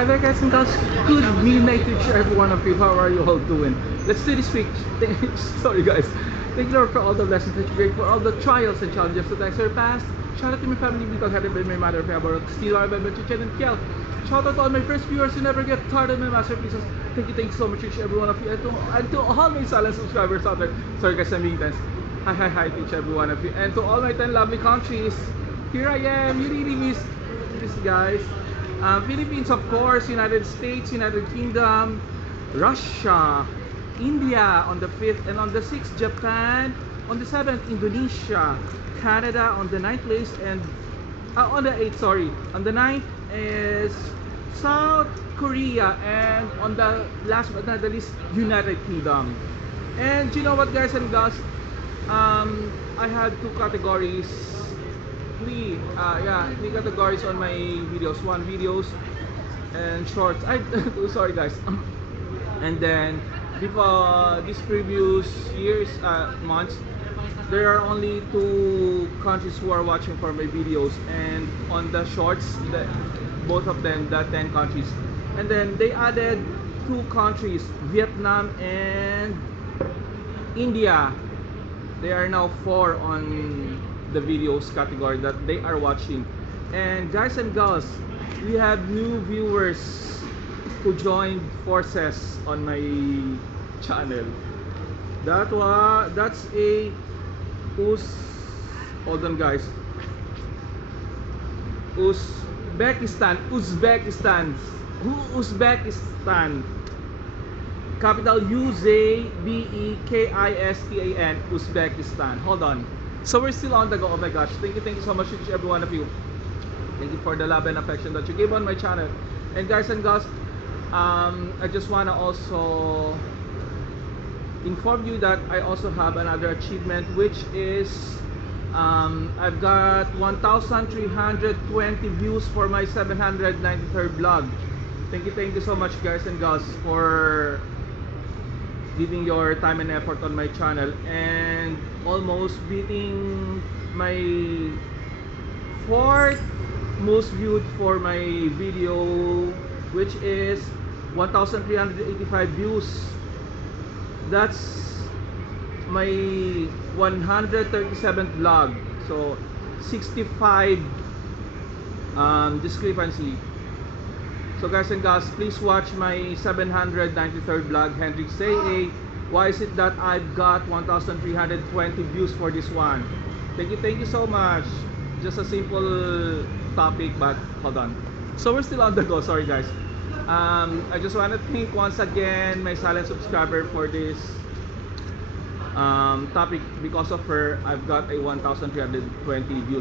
Hi there guys and girls, good midnight to each every one of you. How are you all doing? Let's do this week. Sorry guys. Thank you Lord for all the blessings that you gave, for all the trials and challenges that I surpassed. Shout out to my family because headed by my mother, Fabro, still are by Chichen and Kiel. Shout out to all my first viewers who never get tired of my masterpieces. Thank you so much to each every one of you, and to all my silent subscribers out there. Sorry guys, I'm being tense. Hi to each every one of you, and to all my 10 lovely countries. Here I am. You really missed this guys. Philippines, of course, United States, United Kingdom, Russia, India on the 5th, and on the 6th, Japan, on the 7th, Indonesia, Canada on the 9th place, and on the 8th, sorry, on the 9th is South Korea, and on the last but not the least, United Kingdom. And you know what guys and girls, I had two categories, three categories on my videos. One, videos and shorts. Sorry guys. And then before these previous years, months, there are only two countries who are watching for my videos, and on the shorts, both of them, the 10 countries. And then they added two countries, Vietnam and India. They are now 4 on the videos category that they are watching. And guys and girls, we have new viewers who joined forces on my channel. That's a hold on guys, Uzbekistan, capital Uzbekistan, Uzbekistan. Hold on. So we're still on the go. Oh my gosh, thank you so much to each every one of you. Thank you for the love and affection that you gave on my channel. And guys and girls, I just wanna also inform you that I also have another achievement, which is I've got 1,320 views for my 793rd vlog. Thank you so much guys and girls for giving your time and effort on my channel, and almost beating my 4th most viewed for my video, which is 1,385 views. That's my 137th vlog, so 65 discrepancy. So guys and girls, please watch my 793rd vlog, Hendrik Say A. Why is it that I've got 1,320 views for this one? Thank you so much. Just a simple topic, but hold on. So we're still on the go, sorry guys. I just want to thank once again my silent subscriber for this topic. Because of her, I've got a 1,320 views.